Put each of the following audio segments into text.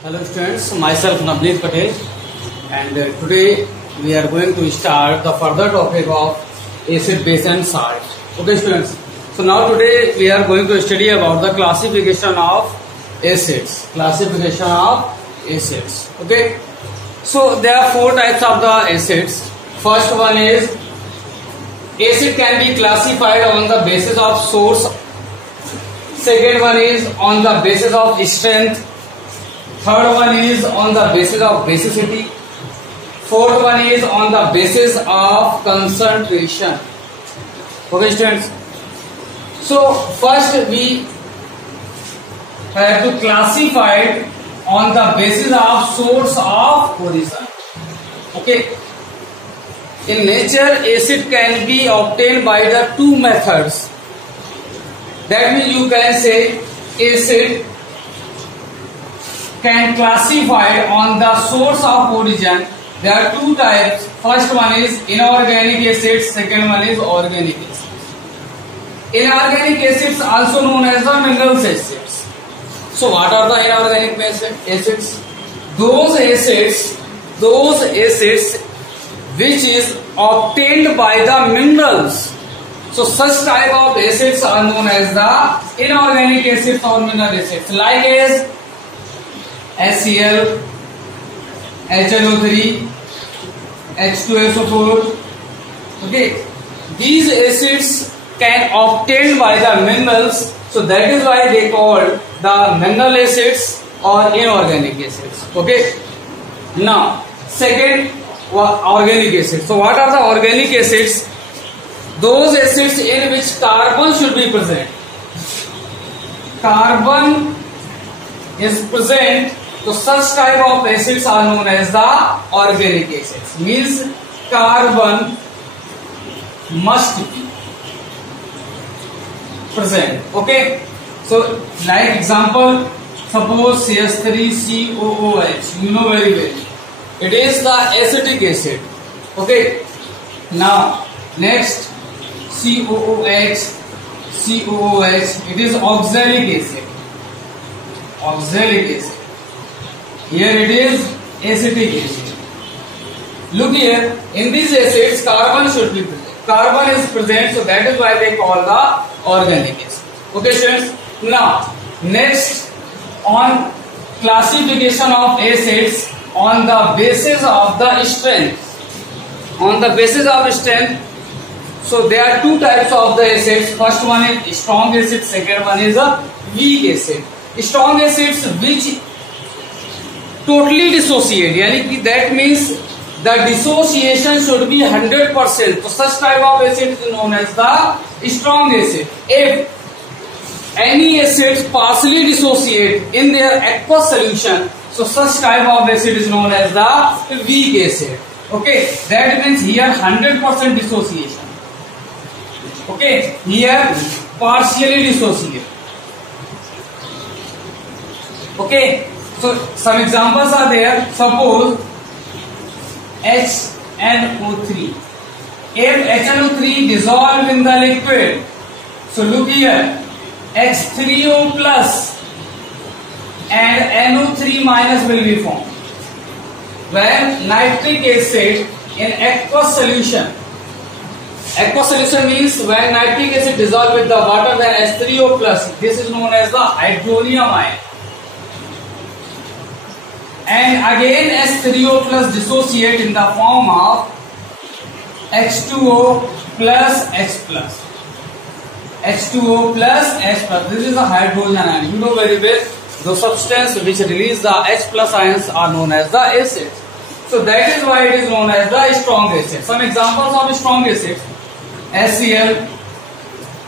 Hello students, myself Navneet Patel and today we are going to start the further topic of acid, base and salt. Okay students, so now today we are going to study about the classification of acids. Okay, so there are four types of the acids. First one is acid can be classified on the basis of source. Second one is on the basis of strength. Third one is on the basis of basicity. Fourth one is on the basis of concentration. Okay students, so first we have to classify it on the basis of source of origin. Okay, in nature acid can be obtained by the two methods. That means you can say acid can classify on the source of origin. There are two types. First one is inorganic acids, second one is organic acids. Inorganic acids also known as the mineral acids. So what are the inorganic acids? Those acids which is obtained by the minerals. So such type of acids are known as the inorganic acids or mineral acids, like as HCl, HNO3, H2SO4. Okay, these acids can obtained by the minerals, so that is why they called the mineral acids or inorganic acids. Okay, now second, organic acids. So what are the organic acids? Those acids in which carbon should be present. Carbon is present. So such type of acids are known as the organic acids. Means carbon must be present. Okay. So like example, suppose CH3COOH. You know very well. It is the acetic acid. Okay. Now next COOH. It is oxalic acid. Here it is acetic acid. Look here, in these acids carbon should be present. Carbon is present, so that is why they call the organic acid. Okay students. Now next, on classification of acids on the basis of the strength. So there are two types of the acids. First one is strong acid, second one is a weak acid. Strong acids which totally dissociate, yani that means the dissociation should be 100%. So such type of acid is known as the strong acid. If any acids partially dissociate in their aqueous solution, so such type of acid is known as the weak acid. Okay, that means here 100% dissociation. Okay, here partially dissociate. Okay, so some examples are there. Suppose HNO3. If HNO3 dissolve in the liquid, so look here, H3O plus and NO3 minus will be formed. When nitric acid in aqueous solution. Aqueous solution means when nitric acid dissolve with the water, then H3O plus. This is known as the hydronium ion. And again H3O plus dissociate in the form of H2O plus H plus. H2O plus H plus. This is a hydrogen ion. You know very well, the substance which release the H plus ions are known as the acids. So that is why it is known as the strong acid. Some examples of strong acids: HCl,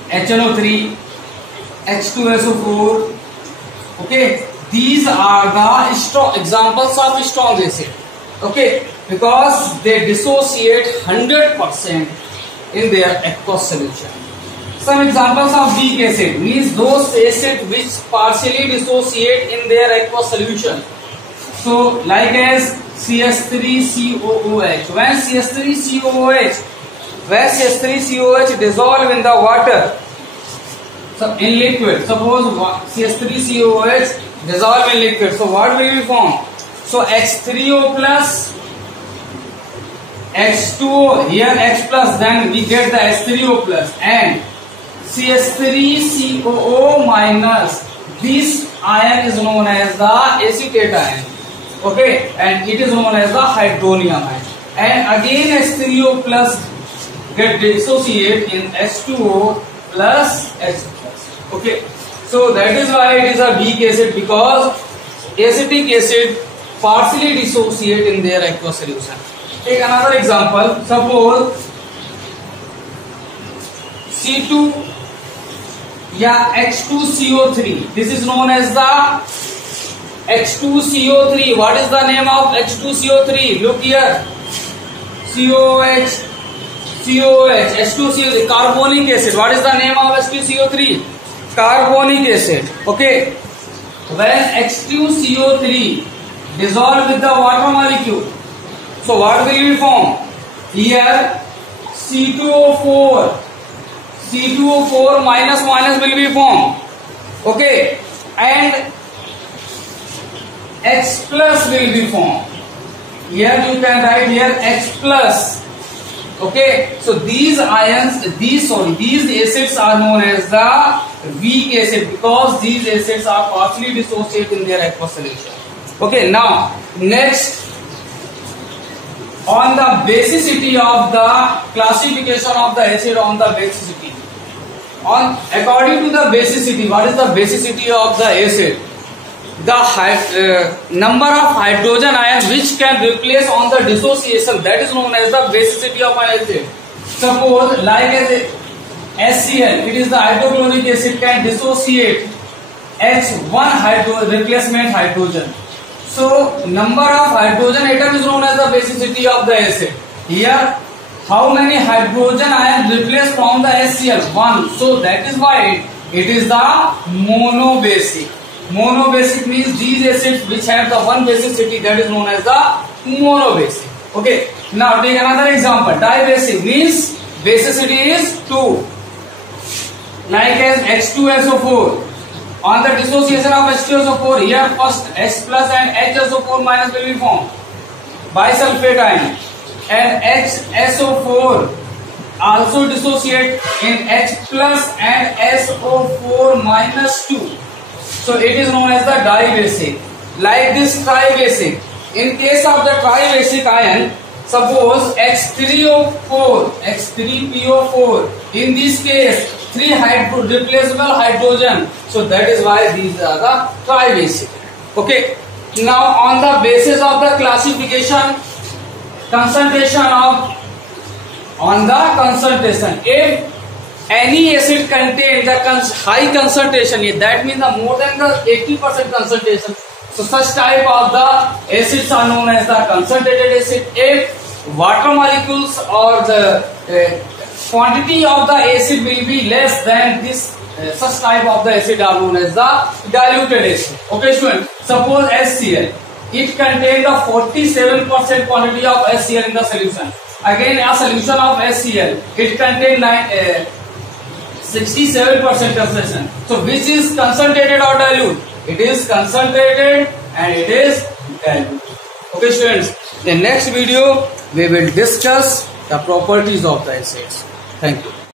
HNO3, H2SO4. Okay, these are the examples of strong acid. Okay, because they dissociate 100% in their aqueous solution. Some examples of weak acid means those acids which partially dissociate in their aqueous solution. So like as CH3COOH. When CH3COOH dissolve in the water, so in liquid, suppose CH3COOH dissolve in liquid. So what will be formed? So H3O plus H2O, here H plus, then we get the H3O plus and CH3COO minus. This ion is known as the acetate ion. Okay, and it is known as the hydronium ion. And again H3O plus get dissociate in H2O plus H plus. Okay, so that is why it is a weak acid, because acetic acid partially dissociate in their aqueous solution. Take another example. Suppose C2 या H2CO3. This is known as the H2CO3. What is the name of H2CO3? Look here. COH, H2CO3, carbonic acid. What is the name of H2CO3? Carbonic acid. Okay. When H2CO3 dissolve with the water molecule, so what will be formed? Here C2O4 minus will be formed. Okay, and H plus will be formed. Here you can write here H plus. Okay, so these acids are known as the weak acid, because these acids are partially dissociated in their aqueous solution. Okay, now next, on the basicity of the classification of the acid on the basicity. According to the basicity, what is the basicity of the acid? The number of hydrogen ions which can replace on the dissociation, that is known as the basicity of an acid. Suppose like as HCl, it is the hydrochloric acid, can dissociate H1 replacement hydrogen. So number of hydrogen atom is known as the basicity of the acid. Here, how many hydrogen ions replaced from the HCl? 1. So that is why it is the monobasic. Monobasic means these acids which have the one basicity, that is known as the monobasic. Okay. Now take another example. Dibasic means basicity is 2. Like as H2SO4. On the dissociation of H2SO4, here first H plus and HSO4 minus will be formed. Bisulfate ion. And HSO4 also dissociate in H plus and SO4 minus 2. So it is known as the dibasic. Like this tribasic. In case of the tribasic ion, suppose H3PO4. In this case, 3 replaceable hydrogen. So that is why these are the tribasic. Okay. Now on the basis of the classification, concentration, if any acid contains the high concentration, that means the more than the 80% concentration. So such type of the acids are known as the concentrated acid. If water molecules or the quantity of the acid will be less than this, such type of the acid are known as the diluted acid. Okay, students. Suppose HCl, it contains the 47% quantity of HCl in the solution. Again, a solution of HCl, it contains 67% concentration. So which is concentrated or dilute? It is concentrated and it is dilute. Okay, students. In next video, we will discuss the properties of the acids. Thank you.